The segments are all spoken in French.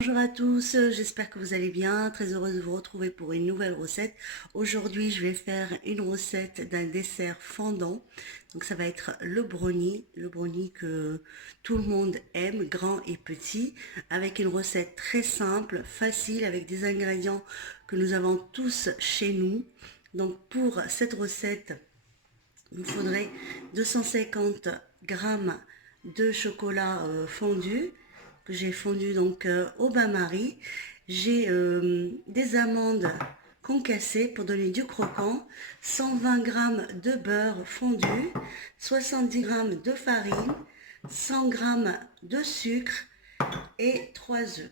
Bonjour à tous, j'espère que vous allez bien, très heureuse de vous retrouver pour une nouvelle recette. Aujourd'hui je vais faire une recette d'un dessert fondant, donc ça va être le brownie que tout le monde aime, grand et petit, avec une recette très simple, facile, avec des ingrédients que nous avons tous chez nous. Donc pour cette recette, il me faudrait 250 grammes de chocolat fondu que j'ai fondu donc au bain-marie. J'ai des amandes concassées pour donner du croquant, 120 grammes de beurre fondu, 70 grammes de farine, 100 grammes de sucre et 3 œufs.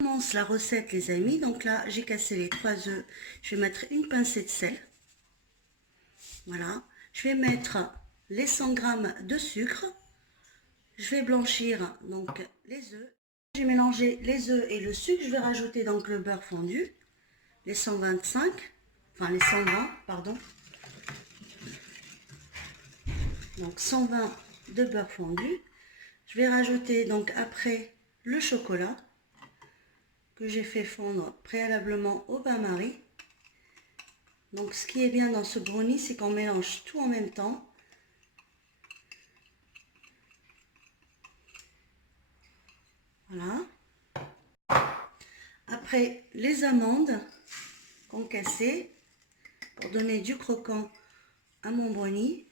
On commence la recette les amis, donc là j'ai cassé les 3 œufs, je vais mettre une pincée de sel. Voilà, je vais mettre les 100 grammes de sucre. Je vais blanchir donc les œufs. J'ai mélangé les œufs et le sucre. Je vais rajouter donc le beurre fondu, les 125, enfin les 120, pardon. Donc 120 de beurre fondu. Je vais rajouter donc après le chocolat que j'ai fait fondre préalablement au bain-marie. Donc ce qui est bien dans ce brownie, c'est qu'on mélange tout en même temps. Voilà. Après les amandes concassées pour donner du croquant à mon brownie.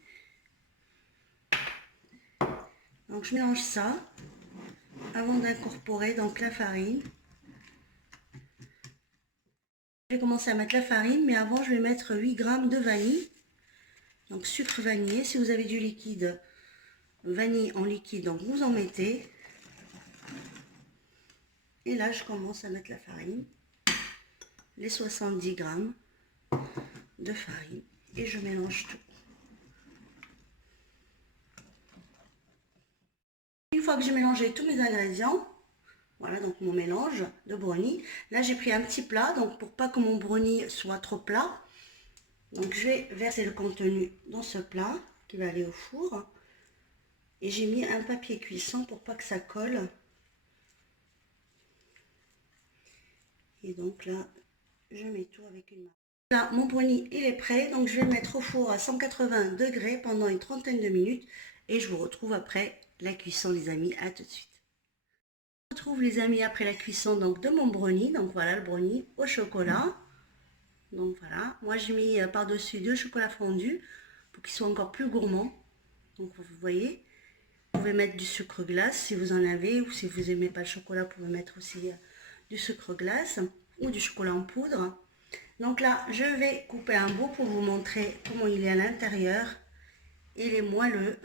Donc je mélange ça avant d'incorporer donc la farine. Je vais commencer à mettre la farine, mais avant je vais mettre 8 grammes de vanille. Donc sucre vanillé. Si vous avez du liquide, vanille en liquide, donc vous en mettez. Et là je commence à mettre la farine, les 70 grammes de farine, et je mélange tout. Une fois que j'ai mélangé tous mes ingrédients, voilà donc mon mélange de brownie. Là j'ai pris un petit plat, donc pour pas que mon brownie soit trop plat, donc je vais verser le contenu dans ce plat qui va aller au four. Et j'ai mis un papier cuisson pour pas que ça colle. Et donc là, je mets tout avec une main. Là, mon brownie, il est prêt. Donc je vais le mettre au four à 180 degrés pendant une trentaine de minutes. Et je vous retrouve après la cuisson, les amis. À tout de suite. Je vous retrouve, les amis, après la cuisson donc, de mon brownie. Donc voilà, le brownie au chocolat. Donc voilà, moi j'ai mis par-dessus 2 chocolats fondus pour qu'ils soient encore plus gourmands. Donc vous voyez, vous pouvez mettre du sucre glace si vous en avez, ou si vous n'aimez pas le chocolat, vous pouvez mettre aussi du sucre glace ou du chocolat en poudre. Donc là, je vais couper un bout pour vous montrer comment il est à l'intérieur. Il est moelleux.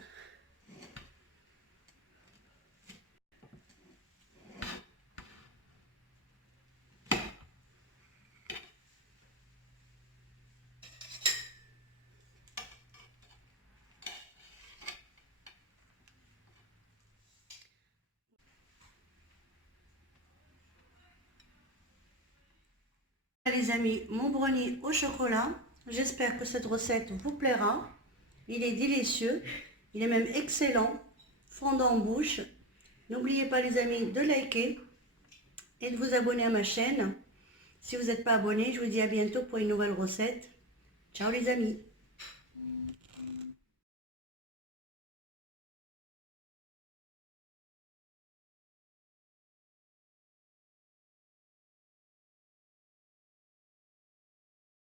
Les amis, mon brownie au chocolat. J'espère que cette recette vous plaira. Il est délicieux. Il est même excellent. Fondant en bouche. N'oubliez pas les amis de liker et de vous abonner à ma chaîne. Si vous n'êtes pas abonné, je vous dis à bientôt pour une nouvelle recette. Ciao les amis.